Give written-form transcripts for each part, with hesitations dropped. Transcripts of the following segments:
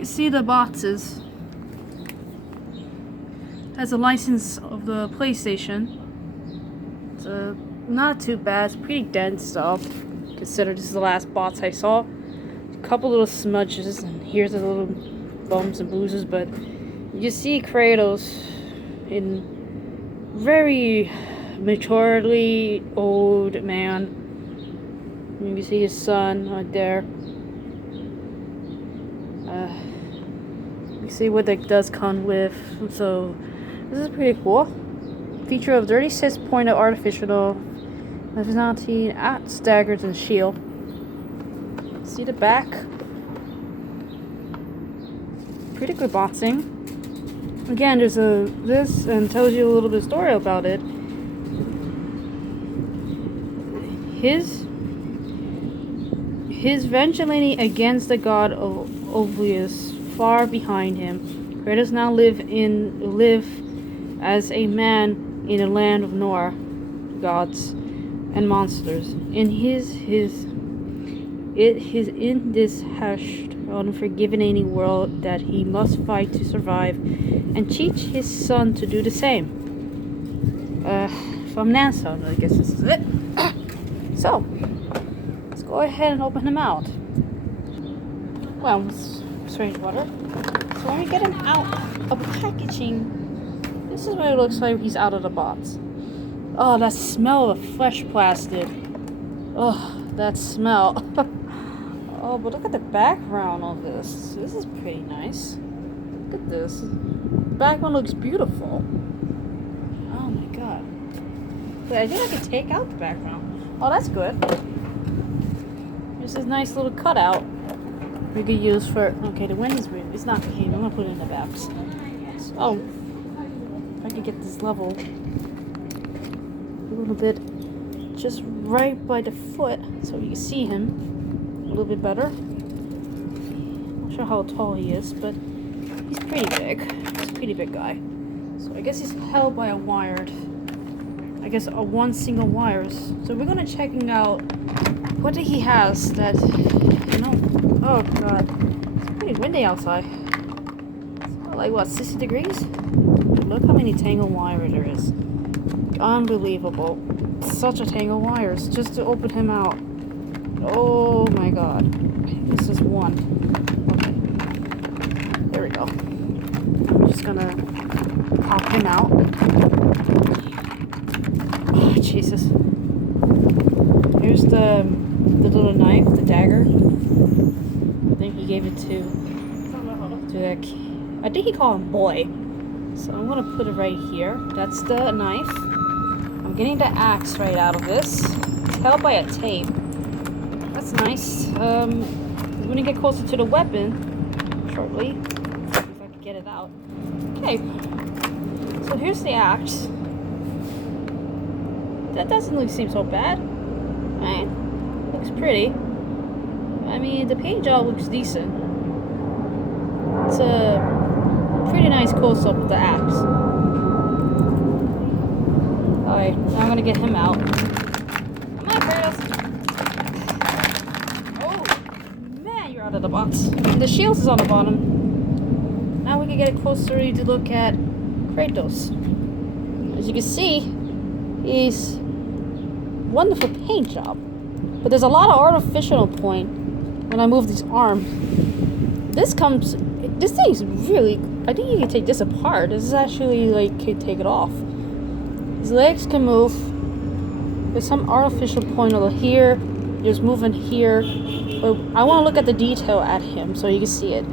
You see the boxes. Has a license of the PlayStation. It's not too bad. It's pretty dense though. Consider this is the last box I saw. A couple little smudges, and here's the little bumps and bruises, but you see Kratos in very maturely old man. You can see his son right there. You see what that does come with. So this is pretty cool. Feature of 36-point artificial functionality at staggers and shield. See the back. Pretty good boxing. Again, there's this and tells you a little bit of story about it. His vigilanting against the god of Oblivious far behind him. Kratos now live as a man in a land of Nor, gods and monsters. In this hushed, unforgiving world that he must fight to survive, and teach his son to do the same. From NASA, I guess this is it. So, let's go ahead and open him out. Well, it's strange water. So when we get him out of packaging, this is what it looks like. He's out of the box. Oh, that smell of fresh plastic. Oh, that smell. Oh, but look at the background of this. This is pretty nice. Look at this. The background looks beautiful. Oh my god. But I think I could take out the background. Oh, that's good. There's this nice little cutout we could use for. Okay, the wind is weird. It's not the game. I'm gonna put it in the box. So, if I could get this level a little bit just right by the foot so you can see him a little bit better. Not sure how tall he is, but he's pretty big. He's a pretty big guy. So I guess he's held by a wired. I guess one single wires. So we're gonna checking out what he has that, you know. Oh god, it's pretty windy outside. It's like what, 60 degrees? Look how many tangled wires there is. Unbelievable. Such a tangled wires just to open him out. Oh my god. This is one. Okay. There we go. I'm just gonna pop him out. Oh, Jesus. Here's the little knife, the dagger. I think he gave it to that. I think he called him boy. So I'm gonna put it right here. That's the knife. I'm getting the axe right out of this. It's held by a tape. That's nice. I'm gonna get closer to the weapon shortly. If I can get it out. Okay. So here's the axe. That doesn't really seem so bad. Right? Looks pretty. I mean, the paint job looks decent. It's a pretty nice close-up of the axe. Alright, now I'm gonna get him out. Come on, Kratos! Oh, man, you're out of the box. The shield is on the bottom. Now we can get a closer to look at Kratos. As you can see, he's wonderful paint job. But there's a lot of artificial point when I move this arm. This thing's really, I think you can take this apart. This is actually like, can take it off. His legs can move. There's some artificial point over here. There's movement here. But I want to look at the detail at him so you can see it.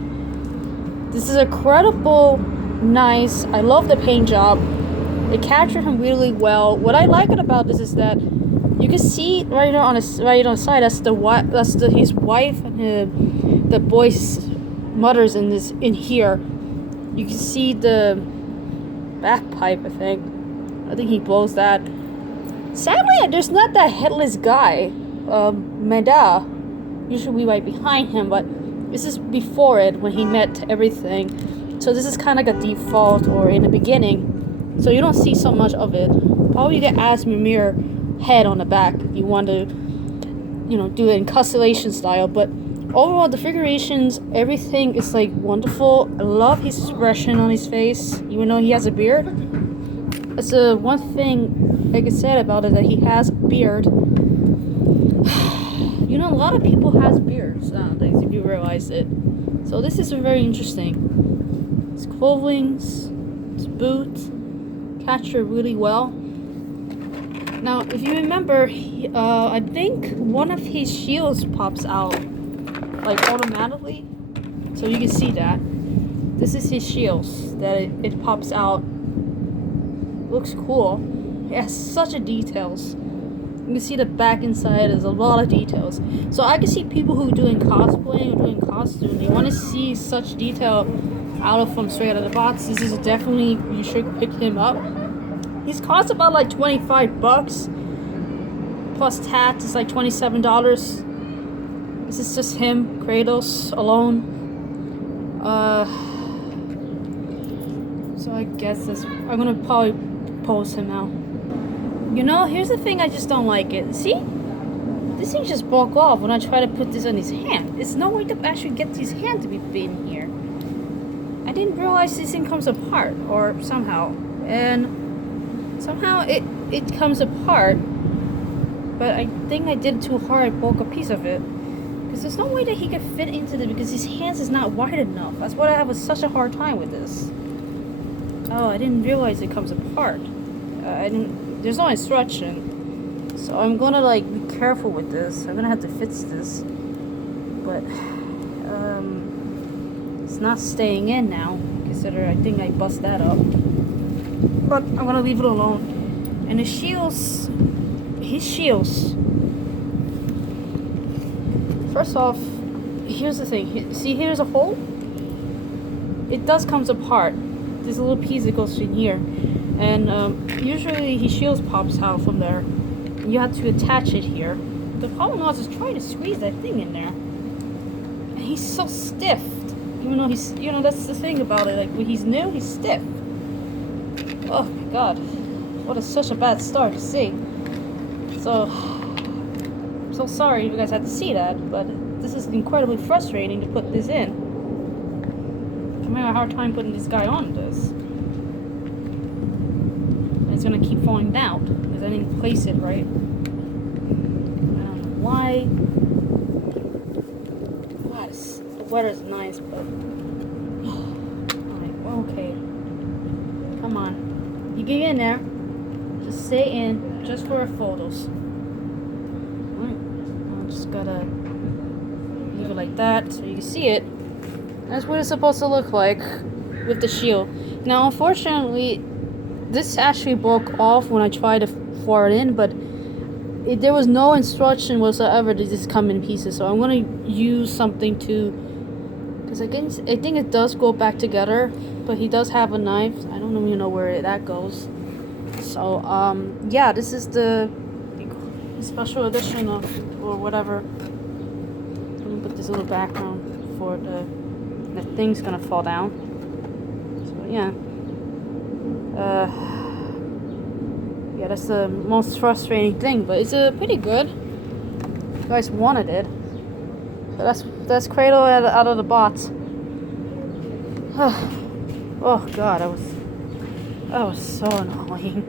This is incredible, nice. I love the paint job. They captured him really well. What I like about this is that you can see right on the side. That's his wife and the boy's mother's in here. You can see the backpipe. I think he blows that. Sadly, there's not that headless guy, Meda. Usually right behind him, but this is before it when he met everything. So this is kind of like a default or in the beginning. So you don't see so much of it. Probably you can add Mimir head on the back if you want to, do it in constellation style. But overall, the figurations, everything is like wonderful. I love his expression on his face, even though he has a beard. That's the one thing I can say about it, that he has a beard. You know, a lot of people has beards nowadays, if you realize it. So this is very interesting. His clothing, his boots capture really well. Now, if you remember, I think one of his shields pops out like automatically, so you can see that. This is his shields that it pops out. Looks cool. It has such a details. You can see the back inside. There's a lot of details. So I can see people who are doing cosplay or doing costume. They want to see such detail out of from straight out of the box. This is definitely, you should pick him up. He's cost about like $25 plus tax. It's like $27. This is just him, Kratos alone. So I guess this, I'm gonna probably pose him out. You know, here's the thing, I just don't like it. See? This thing just broke off when I try to put this on his hand. It's no way to actually get his hand to be fit in here. I didn't realize this thing comes apart, or somehow. And somehow it comes apart. But I think I did it too hard, broke a piece of it. Because there's no way that he can fit into it because his hands is not wide enough. That's why I have such a hard time with this. Oh, I didn't realize it comes apart. There's no instruction. So I'm gonna like be careful with this. I'm gonna have to fix this. But it's not staying in now. Consider I think I bust that up. But I'm gonna leave it alone. And his shields. First off, here's the thing. See, here's a hole. It does comes apart. There's a little piece that goes in here, and usually his shields pops out from there. You have to attach it here. The problem was trying to squeeze that thing in there, and he's so stiff. Even though he's, you know, that's the thing about it. Like when he's new, he's stiff. Oh my God, what such a bad start to see. So I'm so sorry you guys had to see that, but this is incredibly frustrating to put this in. I'm having a hard time putting this guy on this. And it's gonna keep falling down because I didn't place it right. I don't know why. God, the weather's nice, but okay. Come on, you get in there. Just stay in, just for our photos. Alright, I'm just gotta leave it like that so you can see it. That's what it's supposed to look like with the shield. Now, unfortunately, this actually broke off when I tried to pour it in, but there was no instruction whatsoever to just come in pieces. So I'm gonna use something to, because I think it does go back together, but he does have a knife. I don't even know where that goes. So yeah, this is the special edition of, or whatever. Let me put this little background for the thing's gonna fall down. So yeah, yeah, that's the most frustrating thing, but it's pretty good. You guys wanted it. So that's Kratos out of the box. Oh God, that was so annoying.